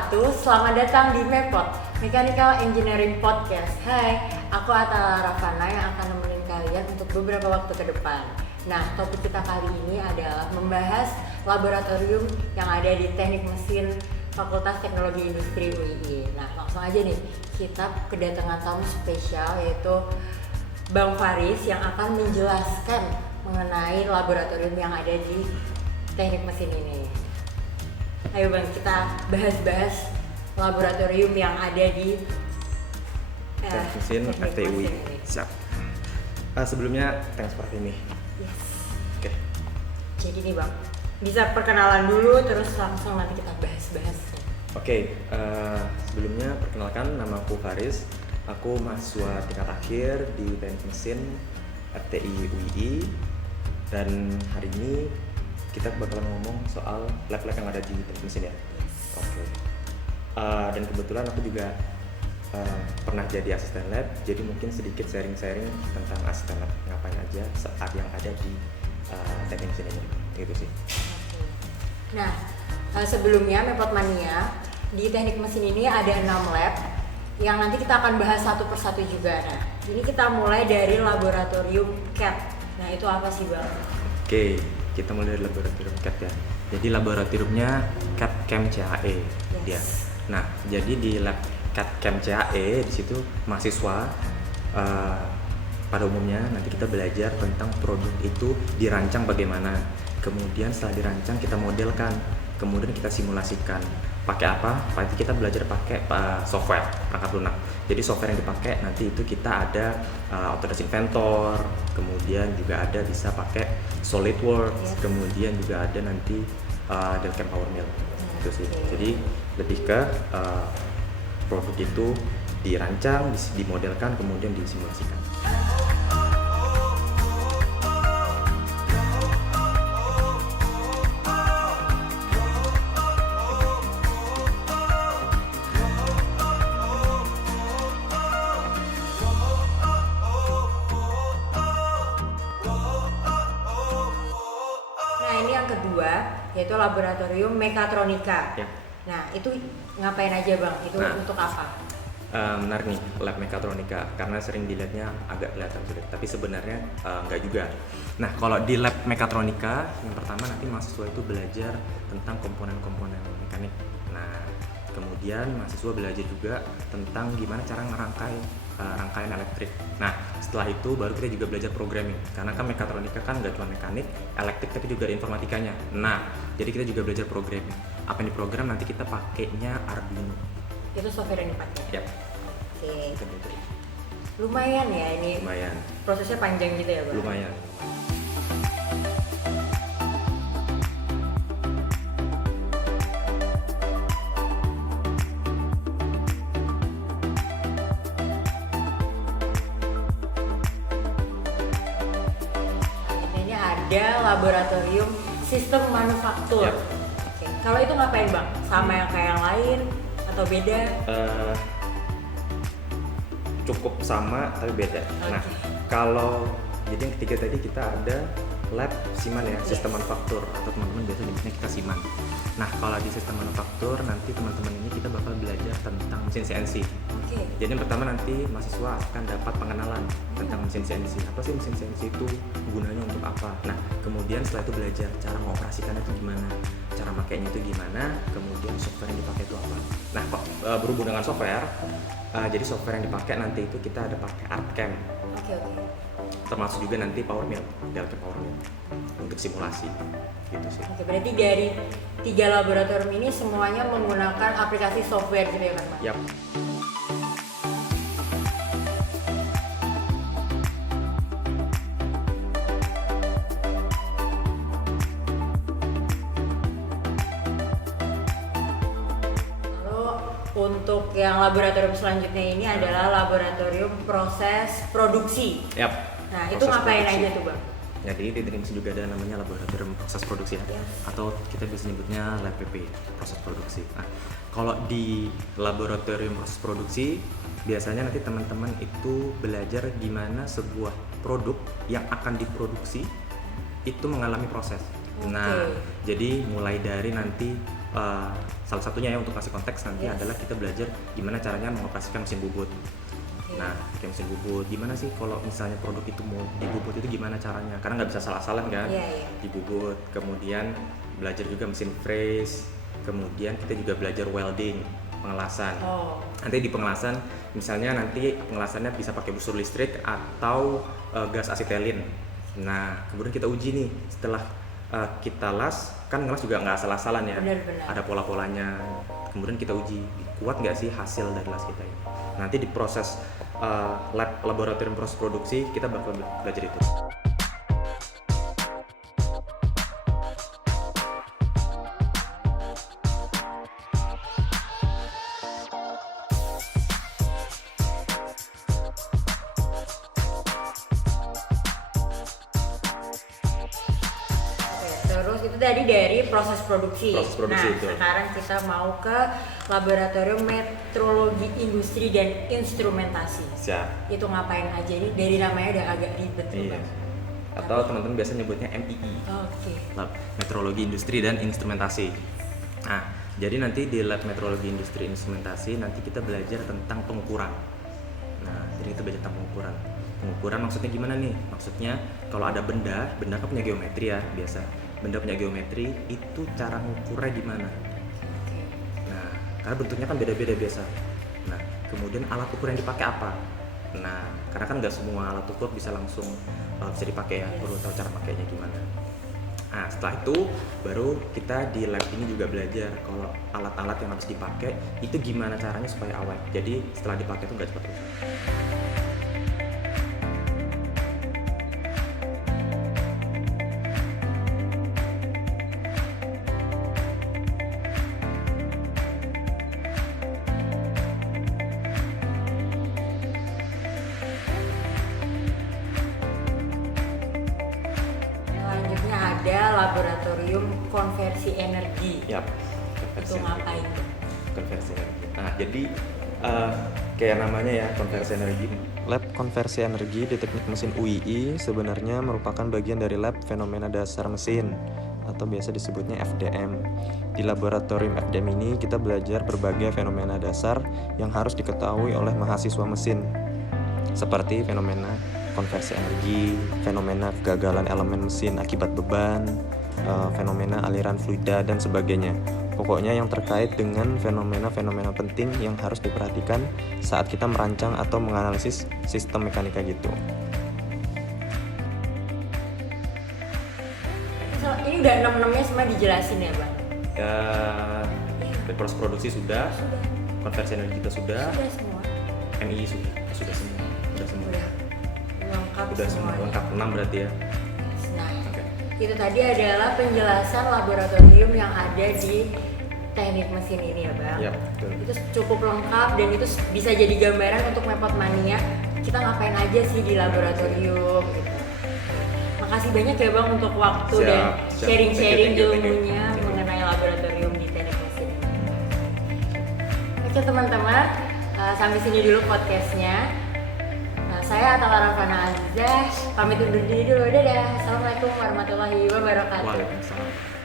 wabarakatuh. Selamat datang di MEPOD, Mechanical Engineering Podcast. Hai, aku Atala Ravana yang akan nemenin kalian untuk beberapa waktu ke depan. Nah, topik kita kali ini adalah membahas laboratorium yang ada di Teknik Mesin Fakultas Teknologi Industri UII. Nah, langsung aja nih, kita kedatangan tamu spesial yaitu Bang Faris yang akan menjelaskan mengenai laboratorium yang ada di Teknik Mesin ini. Ayo Bang, kita bahas-bahas laboratorium yang ada di Teknik Mesin FTUI. Siap. Sebelumnya thanks for ini. Yes. Oke. Jadi nih Bang, bisa perkenalan dulu terus langsung nanti kita bahas-bahas. Oke, sebelumnya perkenalkan, nama aku Faris. Aku mahasiswa tingkat akhir di Teknik Mesin FTI UII. Dan hari ini kita bakalan ngomong soal lab-lab yang ada di Teknik Mesin ya. Oke. Dan kebetulan aku juga pernah jadi asisten lab, jadi mungkin sedikit sharing-sharing tentang asisten lab ngapain aja saat yang ada di Teknik Mesin ini, gitu sih. Nah, sebelumnya Mepot Mania di Teknik Mesin ini ada 6 lab yang nanti kita akan bahas satu persatu juga. Nah, ini kita mulai dari laboratorium CAT. Nah, itu apa sih Bang? Oke, kita mulai dari laboratorium CAT ya. Jadi laboratoriumnya CAT Chem CAE dia. Nah, jadi di lab CAT Chem CAE di situ mahasiswa pada umumnya nanti kita belajar tentang produk itu dirancang bagaimana. Kemudian setelah dirancang kita modelkan, kemudian kita simulasikan. Pakai apa? Nanti kita belajar pakai software perangkat lunak. Jadi software yang dipakai nanti itu kita ada Autodesk Inventor, kemudian juga ada bisa pakai SolidWorks, kemudian juga ada nanti Delcam PowerMill. Itu sih. Jadi lebih ke produk itu dirancang, dimodelkan, kemudian disimulasikan. Yaitu laboratorium mekatronika. Ya. Nah, itu ngapain aja Bang? Itu untuk apa? Menarik nih, lab mekatronika, karena sering dilihatnya agak kelihatan sulit, tapi sebenarnya enggak juga. Nah, kalau di lab mekatronika, yang pertama nanti mahasiswa itu belajar tentang komponen-komponen mekanik. Nah, kemudian mahasiswa belajar juga tentang gimana cara ngerangkai rangkaian elektrik. Nah, setelah itu baru kita juga belajar programming, karena kan mekatronika kan nggak cuma mekanik, elektrik, tapi juga ada informatikanya. Nah, jadi kita juga belajar programming. Apa yang diprogram nanti kita pakainya Arduino. Itu software yang dipakai? Ya. Oke. Lumayan ya ini. Lumayan. Prosesnya panjang gitu ya Bang? Lumayan. Ada laboratorium sistem manufaktur. Yep. Oke. Kalau itu ngapain Bang? Sama yang kayak yang lain atau beda? Cukup sama tapi beda. Okay. Nah, kalau jadi yang ketiga tadi kita ada lab SIMAN ya, sistem manufaktur, atau teman-teman biasa nyebutnya kita SIMAN. Nah, kalau di sistem manufaktur nanti teman-teman ini kita bakal belajar tentang mesin CNC. Okay. Jadi yang pertama nanti mahasiswa akan dapat pengenalan tentang mesin CNC. Apa sih mesin CNC itu, gunanya untuk apa? Nah, kemudian setelah itu belajar cara mengoperasikannya itu gimana, cara makainya itu gimana, kemudian software yang dipakai itu apa. Nah, berhubung dengan software, jadi software yang dipakai nanti itu kita ada pakai ArtCam. Oke. Termasuk juga nanti PowerMill, Delcam PowerMill untuk simulasi. Gitu sih. Oke, berarti dari 3 laboratorium ini semuanya menggunakan aplikasi software gitu ya kan Mas? Yap. Untuk yang laboratorium selanjutnya ini adalah laboratorium proses produksi. Yap. Nah, itu ngapain aja tuh Bang? Ya, jadi di Teknik Mesin juga ada namanya laboratorium proses produksi ya. Atau kita bisa nyebutnya lab PP, proses produksi. Nah, kalau di laboratorium proses produksi biasanya nanti teman-teman itu belajar gimana sebuah produk yang akan diproduksi itu mengalami proses. Nah, jadi mulai dari nanti salah satunya ya untuk kasih konteks nanti Yes. adalah kita belajar gimana caranya mengoperasikan mesin bubut. Nah, kayak mesin bubut, gimana sih kalau misalnya produk itu mau dibubut itu gimana caranya? Karena nggak bisa salah-salah kan, Iya. dibubut. Kemudian belajar juga mesin freeze, kemudian kita juga belajar welding, pengelasan. Oh, Nanti di pengelasan, misalnya nanti pengelasannya bisa pakai busur listrik atau gas asetilin. Nah, kemudian kita uji nih setelah kita las, kan ngelas juga nggak asal-asalan ya, Benar-benar. ada pola-polanya. Kemudian kita uji kuat nggak sih hasil dari las kita ini. Nanti di proses laboratorium proses produksi kita bakal belajar itu. oke. Terus itu tadi dari proses produksi. Proses produksi nah, itu. sekarang kita mau ke laboratorium metrologi industri dan instrumentasi. Siap. Itu ngapain aja nih? Dari namanya udah agak ribet tuh, Iya. Bang. Atau teman-teman biasa nyebutnya MII. Oke. Lab Metrologi Industri dan Instrumentasi. Nah, jadi nanti di Lab Metrologi Industri Instrumentasi nanti kita belajar tentang pengukuran. Nah, jadi kita belajar tentang pengukuran. Pengukuran maksudnya gimana nih? Maksudnya kalau ada benda kan punya geometri ya biasa. Benda punya geometri, itu cara mengukurnya gimana? Oke. Nah, karena bentuknya kan beda-beda biasa. Nah, kemudian alat ukur yang dipakai apa? Nah, karena kan nggak semua alat ukur bisa langsung bisa dipakai ya, perlu tahu cara pakainya gimana. Nah, setelah itu baru kita di lab ini juga belajar kalau alat-alat yang harus dipakai itu gimana caranya supaya awet. Jadi setelah dipakai itu nggak cepat rusak. Selanjutnya ada laboratorium konversi energi. Yap. Itu ngapain tuh? Konversi energi. Nah, jadi kayak namanya ya, konversi energi. Lab konversi energi di Teknik Mesin UII sebenarnya merupakan bagian dari lab fenomena dasar mesin atau biasa disebutnya FDM. Di laboratorium FDM ini kita belajar berbagai fenomena dasar yang harus diketahui oleh mahasiswa mesin, seperti fenomena konversi energi, fenomena kegagalan elemen mesin akibat beban, fenomena aliran fluida dan sebagainya. Pokoknya yang terkait dengan fenomena-fenomena penting yang harus diperhatikan saat kita merancang atau menganalisis sistem mekanika gitu. So, ini udah 6-6-nya semua dijelasin ya, Bang? Ya, proses produksi sudah, konversi energi kita sudah, Sudah semua. MI sudah semua, sudah semua. Udah lengkap Udah semua semuanya. lengkap 6 berarti ya. Nah, Oke. itu tadi adalah penjelasan laboratorium yang ada di teknik mesin ini ya, Bang. Ya, betul. Itu cukup lengkap dan itu bisa jadi gambaran untuk Mepot Mania kita ngapain aja sih di laboratorium gitu. Makasih banyak ya, Bang, untuk waktu Siap, dan siap. sharing-sharing Thank you. ilmunya Thank you. mengenai laboratorium di teknik mesin. Oke teman-teman, sampai sini dulu podcastnya. Saya Atala Ravana Azizah, pamit undur diri dulu. Dadah. Assalamualaikum warahmatullahi wabarakatuh. Waalaikumsalam.